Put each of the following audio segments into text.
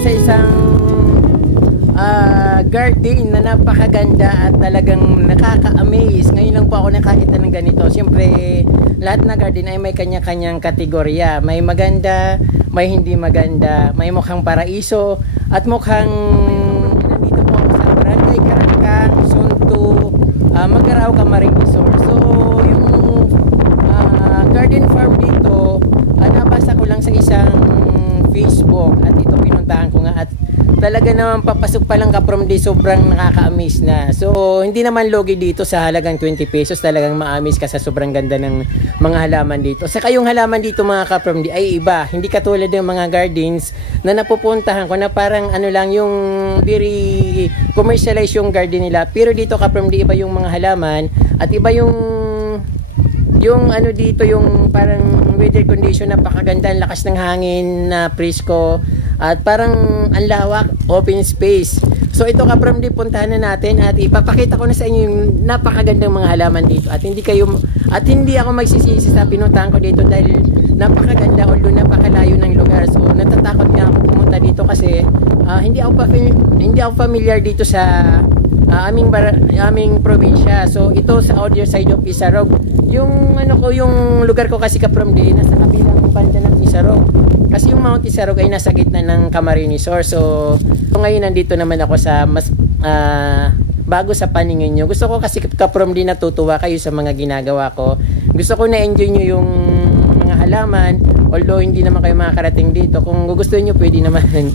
sa isang garden na napakaganda at talagang nakaka-amaze. Ngayon lang po ako nakakita ng ganito. Siyempre, lahat na garden ay may kanya-kanyang kategorya. May maganda, may hindi maganda, may mukhang paraiso, at mukhang nandito po ako sa Barangay Karangkang, Sunto, Magarao, Camarines Resort. So, yung garden farm dito, nabasa ko lang sa isang Facebook at ito pinuntahan ko nga at talaga naman papasok pa lang ka from di sobrang nakaka-amaze na. So hindi naman logi dito sa halagang 20 pesos, talagang ma-amaze ka sa sobrang ganda ng mga halaman dito. Saka yung halaman dito mga ka from di ay iba, hindi katulad ng mga gardens na napupuntahan ko na parang ano lang yung very commercialized yung garden nila. Pero dito ka from di iba yung mga halaman at iba yung ano dito, yung parang weather condition, napakaganda, ang lakas ng hangin na presko at parang ang lawak, open space. So ito ka from di puntahan na natin at ipapakita ko na sa inyo yung napakagandang mga halaman dito at hindi ako magsisisi sa pinuntahan ko dito dahil napakaganda, although napakalayo ng lugar. So natatakot nga ako pumunta dito kasi hindi ako familiar dito sa aming probinsya. So ito sa other side of Isarog. Yung yung lugar ko kasi ka from di nasa kabilang banda ng Isarog. Kasi yung Mount Isarog ay nasa gitna ng Camarines Resort. So ngayon nandito naman ako sa mas bago sa paningin nyo. Gusto ko kasi ka from di natutuwa kayo sa mga ginagawa ko. Gusto ko na-enjoy nyo yung mga halaman. Although hindi naman kayo makakarating dito. Kung gugustuhin nyo, pwede naman.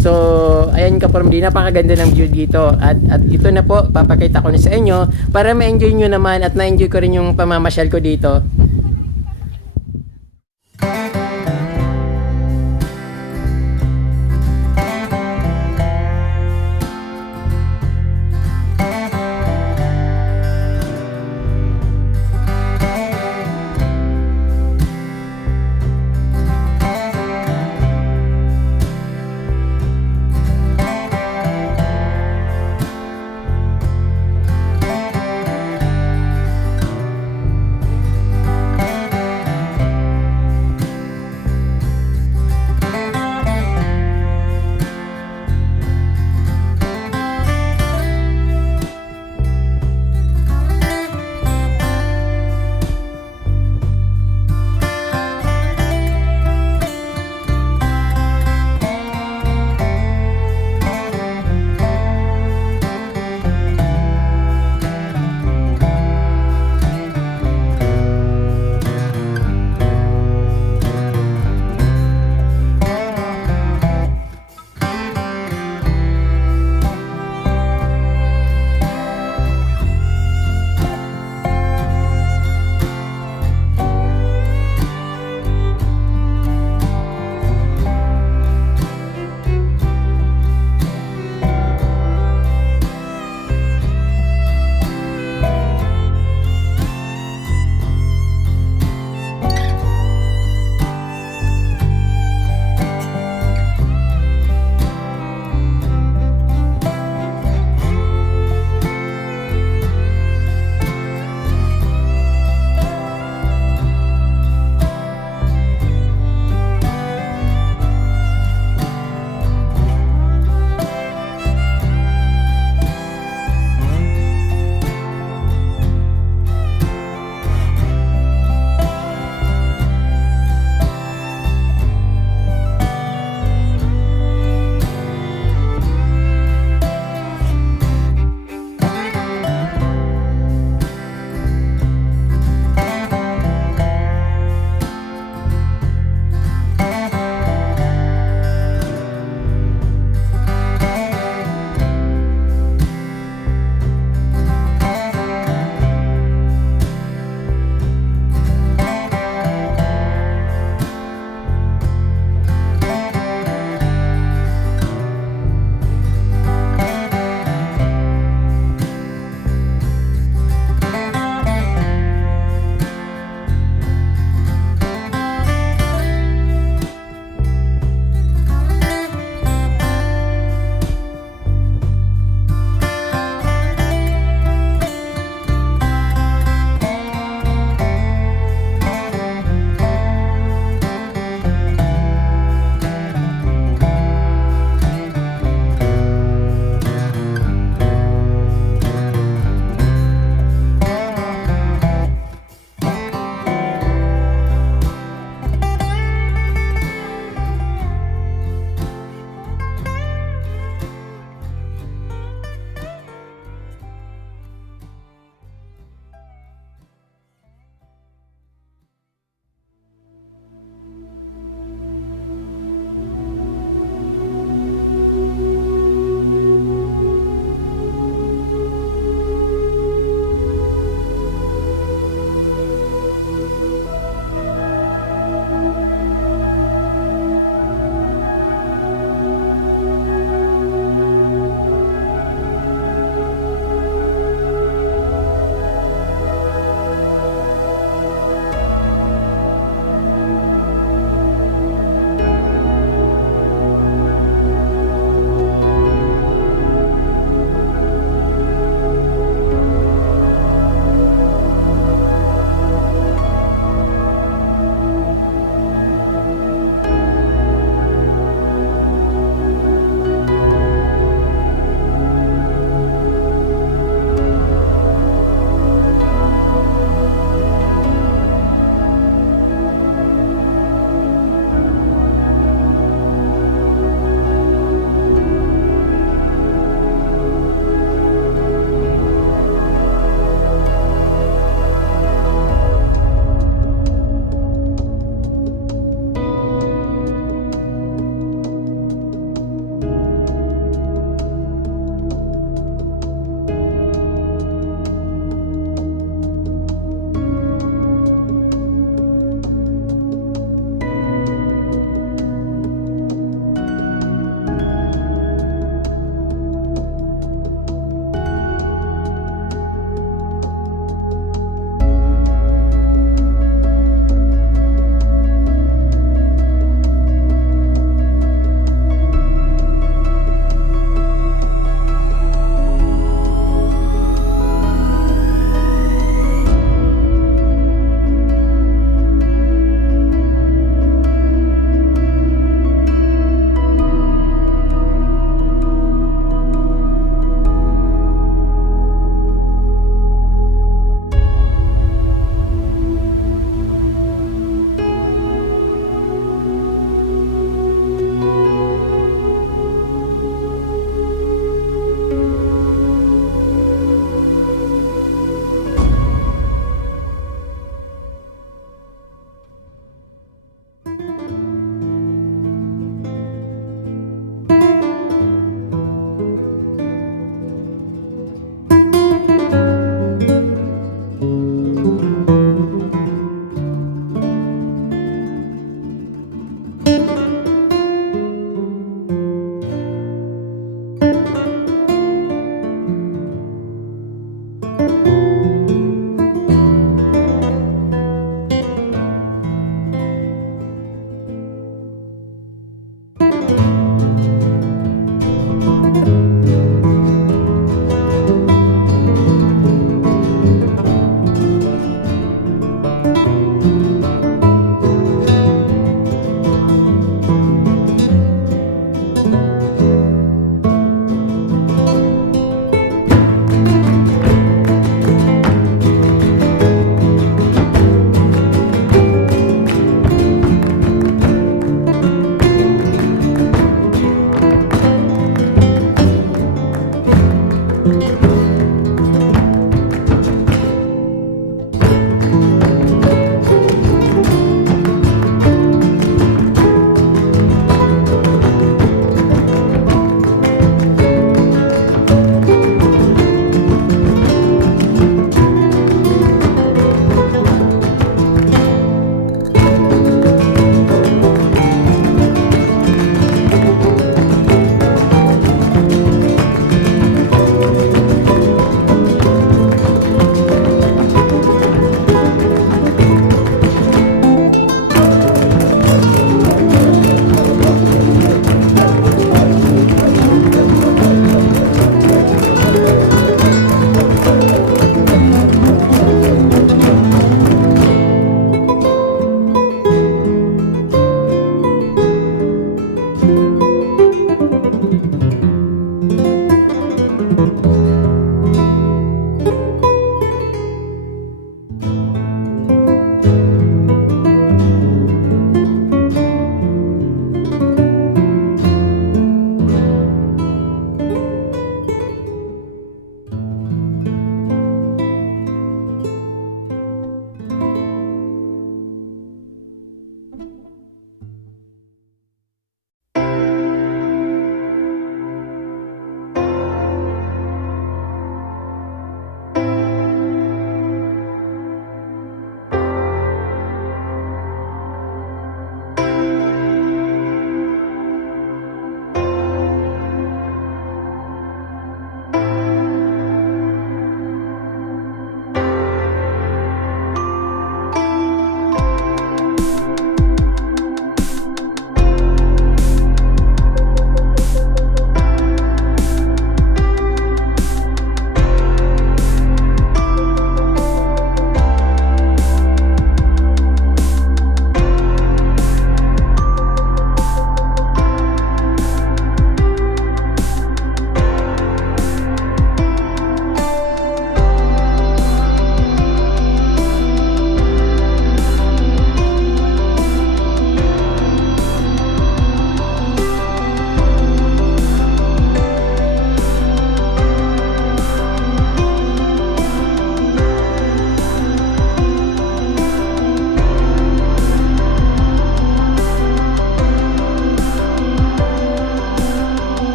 So, ayan ka from di, napakaganda ng view dito. At ito na po, papakita ko na sa inyo para ma-enjoy nyo naman at na-enjoy ko rin yung pamamasyal ko dito.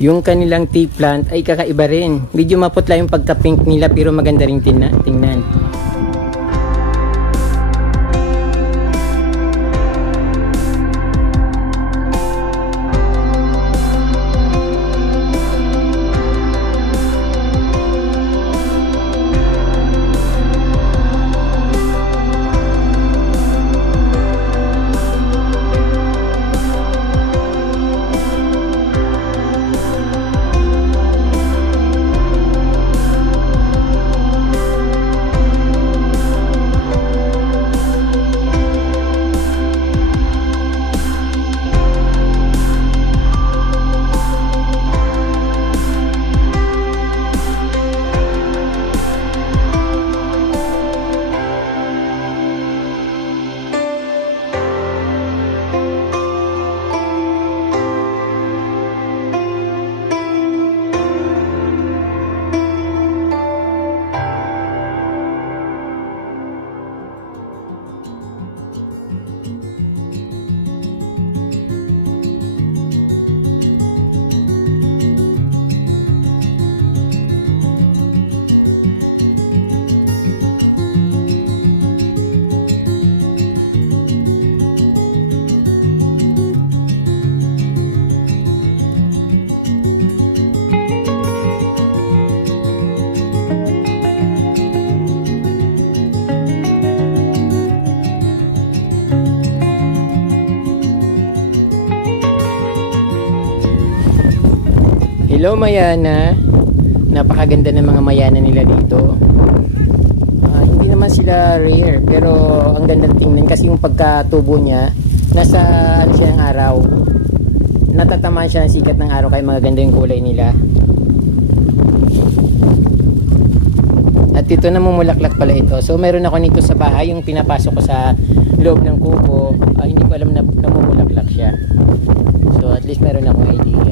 Yung kanilang tea plant ay kakaiba rin. Medyo maputla yung pagka-pink nila pero maganda rin tingnan. Hello Mayana, napakaganda ng mga Mayana nila dito. Hindi naman sila rare pero ang ganda tingnan kasi yung pagkatubo niya nasa ano siya ng araw, natatamaan siya ng sikat ng araw kaya magaganda yung kulay nila. At ito namumulaklak pala ito, so meron ako nito sa bahay, yung pinapasok ko sa loob ng kubo. Hindi ko alam na namumulaklak siya, so at least meron akong idea.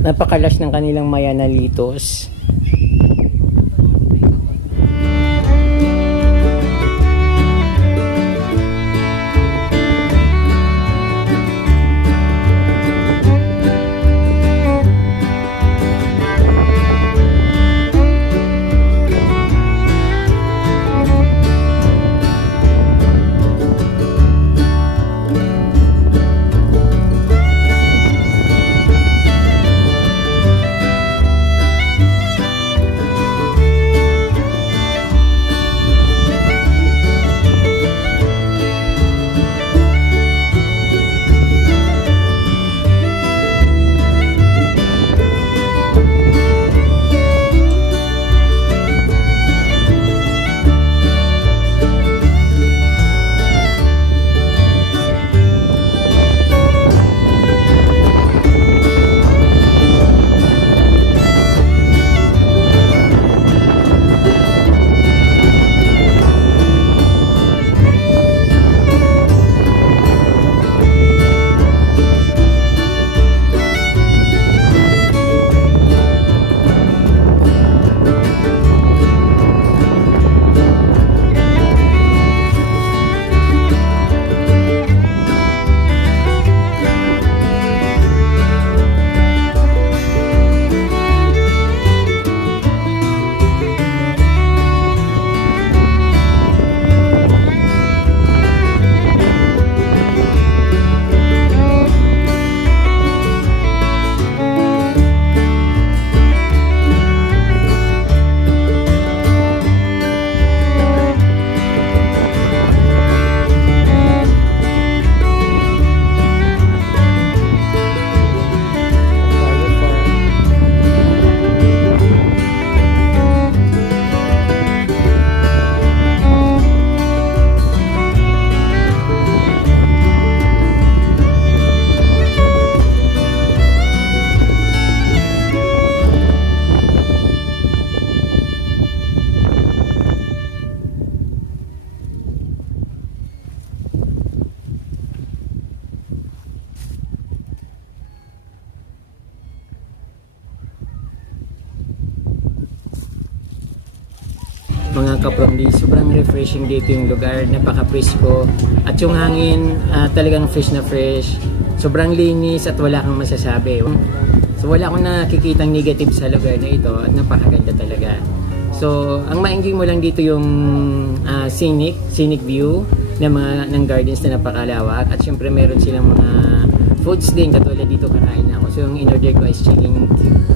Napakalas ng kanilang Mayanalitos. Mga kapromdi, sobrang refreshing dito yung lugar, napaka-presko at yung hangin talagang fresh na fresh, sobrang linis at wala kang masasabi. So wala akong nakikitang negative sa lugar na ito at napakaganda talaga. So ang ma-enjoy mo lang dito yung scenic view ng gardens na napakalawak at syempre meron silang mga foods din katulad dito kakain ako. So yung in-order ko is chicken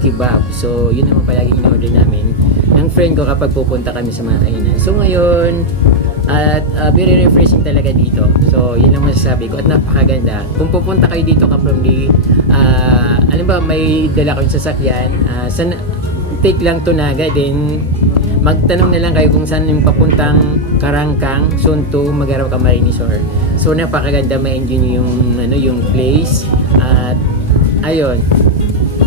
kebab. So yun naman palagi in-order namin ng friend ko kapag pupunta kami sa mga kainan. So ngayon, at very refreshing talaga dito. So yun lang masasabi ko at napakaganda. Kung pupunta kayo dito Kapromdi, alam ba may dala ko yung sasakyan, take lang to Naga, then magtanong na lang kayo kung saan yung papuntang Karangkang, Sunto, Magaraw, Camarines Sur. So napakaganda, ma-enjoy nyo yung place at ayun.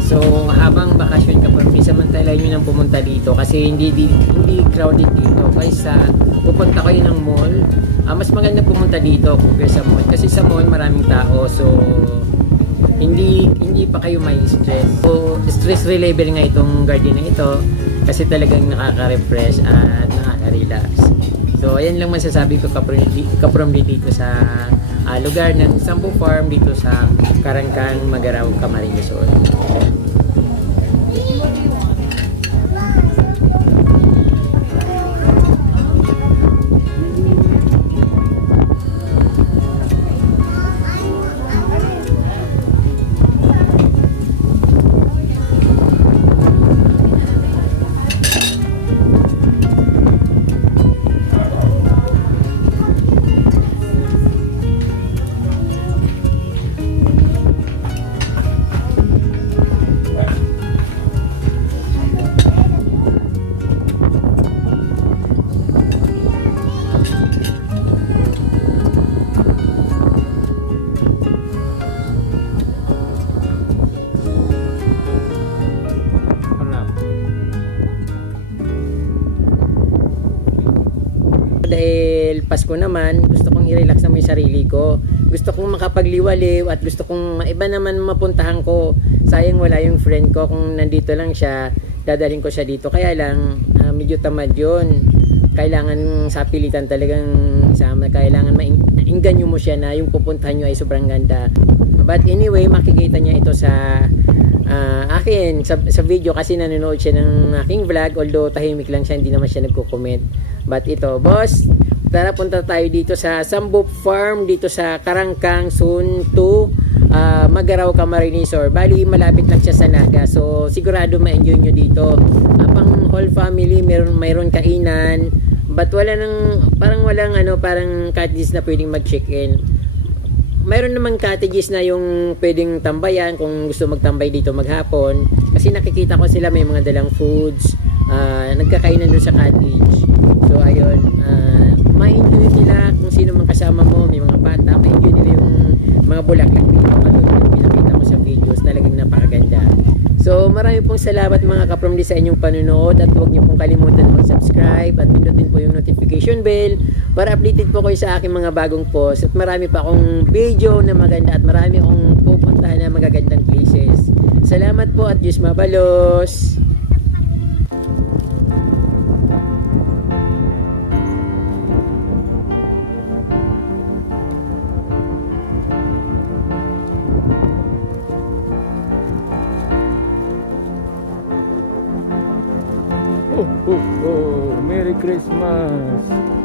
So habang bakasyon ka Kapromdi, samantalahin nyo nang pumunta dito kasi hindi crowded dito. Kaysa pupunta kayo ng mall, mas maganda pumunta dito kaysa sa mall kasi sa mall maraming tao. So hindi pa kayo may stress. So stress reliever nga itong garden na ito kasi talagang nakaka-refresh at nakaka-relax. So ayan lang masasabi ko Kapromdi dito sa lugar ng Sambu Farm dito sa Karangkang, Magaraw, Camarines Sur. Pasko naman, gusto kong i-relax naman yung sarili ko. Gusto kong makapagliwaliw at gusto kong iba naman mapuntahan ko. Sayang wala yung friend ko, kung nandito lang siya, dadalhin ko siya dito. Kaya lang, medyo tamad yun. Kailangan sa pilitan talagang isama. Kailangan maingganyo mo siya na yung pupuntahan nyo ay sobrang ganda. But anyway, makikita niya ito sa akin sa video kasi nanonood siya ng aking vlog, although tahimik lang siya, hindi naman siya nagko-comment. But ito, boss, tara punta tayo dito sa Sambup Farm dito sa Karangkang, soon to Magaraw, Camarines Sur. Bali malapit lang siya sa Naga, so sigurado ma-enjoy nyo dito. Pang whole family, mayroon kainan, but parang walang cottages na pwedeng mag-check-in. Mayroon naman cottages na yung pwedeng tambayan kung gusto magtambay dito maghapon. Kasi nakikita ko sila may mga dalang foods. Nagkakainan doon sa cottage. So ayun, ma-enjoy nila kung sino man kasama mo. May mga bata, ma-enjoy nila yung mga bulaklak dito. Katulad yung pinakita ko sa videos, talagang napakaganda. So marami pong salamat mga kapromdi sa inyong panunood at huwag niyo pong kalimutan mag-subscribe at pindutin po yung notification bell para updated po kayo sa aking mga bagong post. At marami pa akong video na maganda at marami akong pupuntahan na magagandang places. Salamat po at Diyos mabalos! Oh, Merry Christmas!